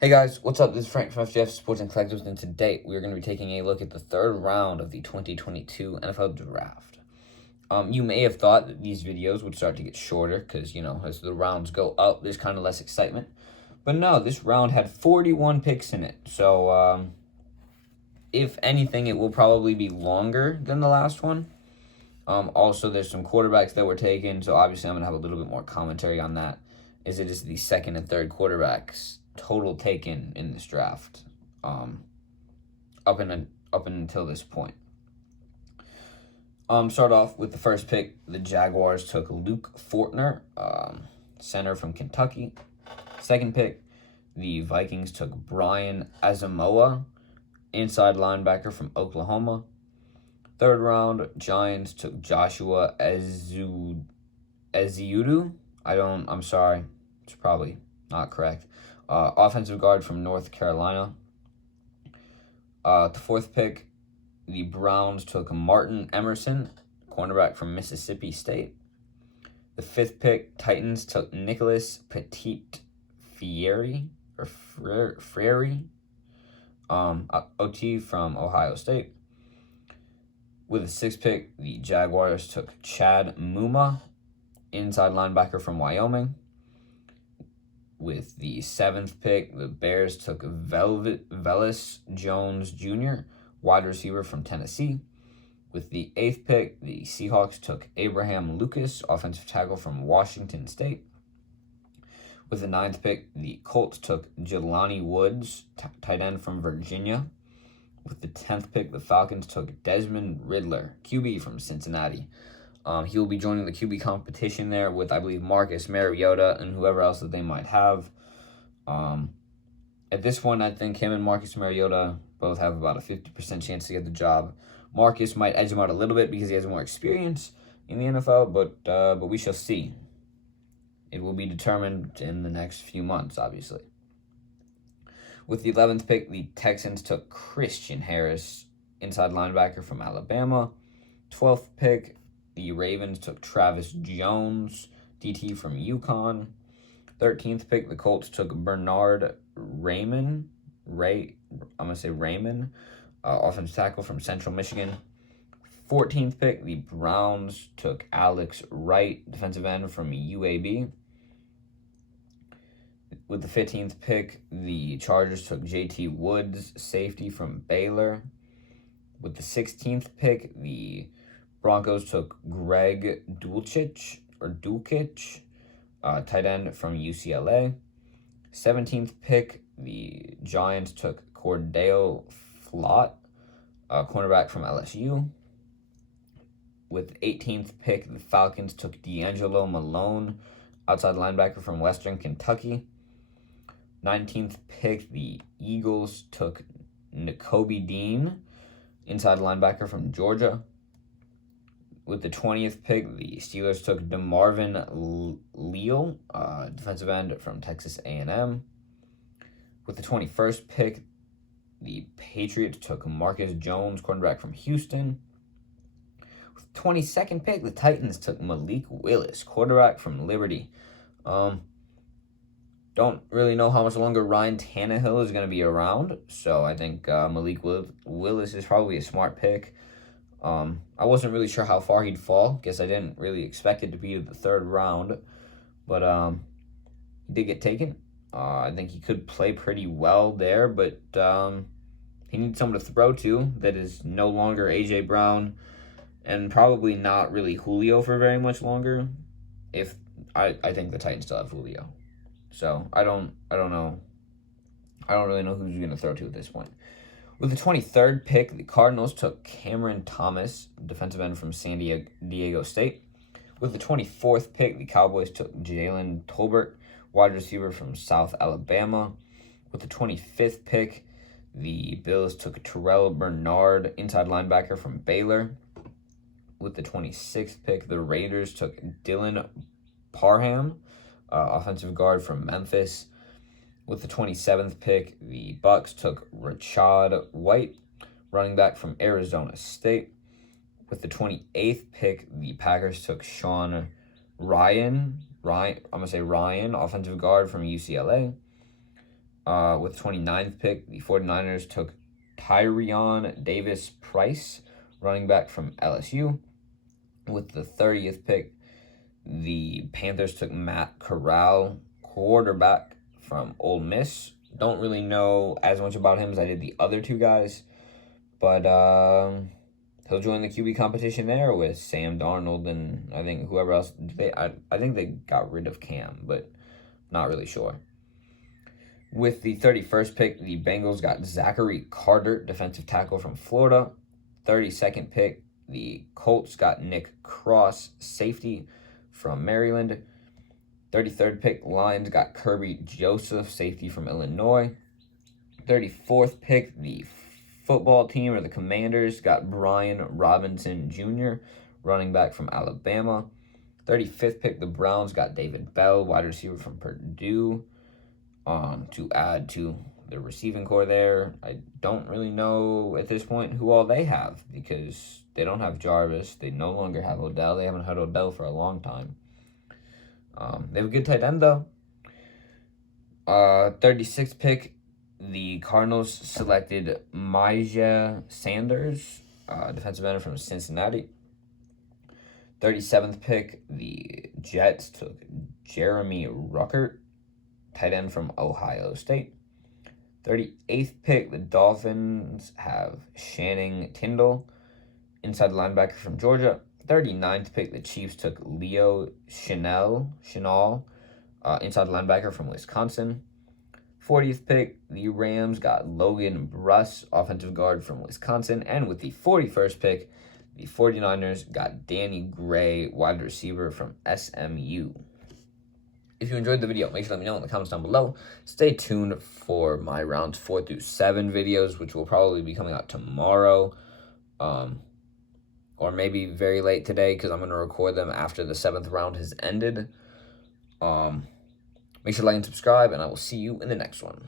Hey guys, what's up? This is Frank from FGF Sports and Collectibles, and today we are going to be taking a look at the third round of the 2022 NFL Draft. You may have thought that these videos would start to get shorter because, as the rounds go up, there's kind of less excitement. But no, this round had 41 picks in it. So, if anything, it will probably be longer than the last one. Also, there's some quarterbacks that were taken, so obviously I'm going to have a little bit more commentary on that, as it is the second and third quarterbacks total taken in this draft up until this point. Start off with the first pick. The Jaguars took Luke Fortner, center from Kentucky. Second pick, the Vikings took Brian Asamoah, inside linebacker from Oklahoma. Third round, Giants took Joshua Ezeudu. I'm sorry, it's probably not correct. Offensive guard from North Carolina. The fourth pick, the Browns took Martin Emerson, cornerback from Mississippi State. The fifth pick, Titans took Nicholas Petit-Frere, OT from Ohio State. With the sixth pick, the Jaguars took Chad Muma, inside linebacker from Wyoming. With the seventh pick, the Bears took Velus Jones Jr., wide receiver from Tennessee. With the eighth pick, the Seahawks took Abraham Lucas, offensive tackle from Washington State. With the ninth pick, the Colts took Jelani Woods, tight end from Virginia. With the 10th pick, the Falcons took Desmond Ridder, QB from Cincinnati. He will be joining the QB competition there with, I believe, Marcus Mariota and whoever else that they might have. At this point, I think him and Marcus Mariota both have about a 50% chance to get the job. Marcus might edge him out a little bit because he has more experience in the NFL, but we shall see. It will be determined in the next few months, obviously. With the 11th pick, the Texans took Christian Harris, inside linebacker from Alabama. 12th pick, the Ravens took Travis Jones, DT from UConn. 13th pick, the Colts took Bernhard Raimann, offensive tackle from Central Michigan. 14th pick, the Browns took Alex Wright, defensive end from UAB. With the 15th pick, the Chargers took JT Woods, safety from Baylor. With the 16th pick, the Broncos took Greg Dulcich, tight end from UCLA. 17th pick, the Giants took Cordell Flott, cornerback from LSU. With the 18th pick, the Falcons took D'Angelo Malone, outside linebacker from Western Kentucky. 19th pick, the Eagles took Nakobe Dean, inside linebacker from Georgia. With the 20th pick, the Steelers took DeMarvin Leal, defensive end from Texas A&M. With the 21st pick, the Patriots took Marcus Jones, cornerback from Houston. With the 22nd pick, the Titans took Malik Willis, quarterback from Liberty. Don't really know how much longer Ryan Tannehill is going to be around, so I think Malik Willis is probably a smart pick. I wasn't really sure how far he'd fall. Guess I didn't really expect it to be the third round, but he did get taken. I think he could play pretty well there, but he needs someone to throw to that is no longer A.J. Brown and probably not really Julio for very much longer. If I think the Titans still have Julio. So I don't know. I don't really know who's going to throw to at this point. With the 23rd pick, the Cardinals took Cameron Thomas, defensive end from San Diego State. With the 24th pick, the Cowboys took Jalen Tolbert, wide receiver from South Alabama. With the 25th pick, the Bills took Terrell Bernard, inside linebacker from Baylor. With the 26th pick, the Raiders took Dylan Parham, offensive guard from Memphis. With the 27th pick, the Bucks took Rachaad White, running back from Arizona State. With the 28th pick, the Packers took Sean Ryan, offensive guard from UCLA. With 29th pick, the 49ers took Tyrion Davis-Price, running back from LSU. With the 30th pick, the Panthers took Matt Corral, quarterback from Ole Miss. Don't really know as much about him as I did the other two guys, but he'll join the QB competition there with Sam Darnold and I think whoever else. I think they got rid of Cam, but not really sure. With the 31st pick, the Bengals got Zachary Carter, defensive tackle from Florida. 32nd pick, the Colts got Nick Cross, safety from Maryland. 33rd pick, Lions got Kirby Joseph, safety from Illinois. 34th pick, the football team or the Commanders got Brian Robinson Jr., running back from Alabama. 35th pick, the Browns got David Bell, wide receiver from Purdue, to add to the receiving core there. I don't really know at this point who all they have because they don't have Jarvis. They no longer have Odell. They haven't had Odell for a long time. They have a good tight end, though. 36th pick, the Cardinals selected Myjah Sanders, defensive end from Cincinnati. 37th pick, the Jets took Jeremy Ruckert, tight end from Ohio State. 38th pick, the Dolphins have Channing Tindall, inside linebacker from Georgia. 39th pick, the Chiefs took Leo Chenal, inside linebacker from Wisconsin. 40th pick, the Rams got Logan Bruss, offensive guard from Wisconsin. And with the 41st pick, the 49ers got Danny Gray, wide receiver from SMU. If you enjoyed the video, make sure to let me know in the comments down below. Stay tuned for my rounds 4 through 7 videos, which will probably be coming out tomorrow. Or maybe very late today because I'm going to record them after the 7th round has ended. Make sure to like and subscribe, and I will see you in the next one.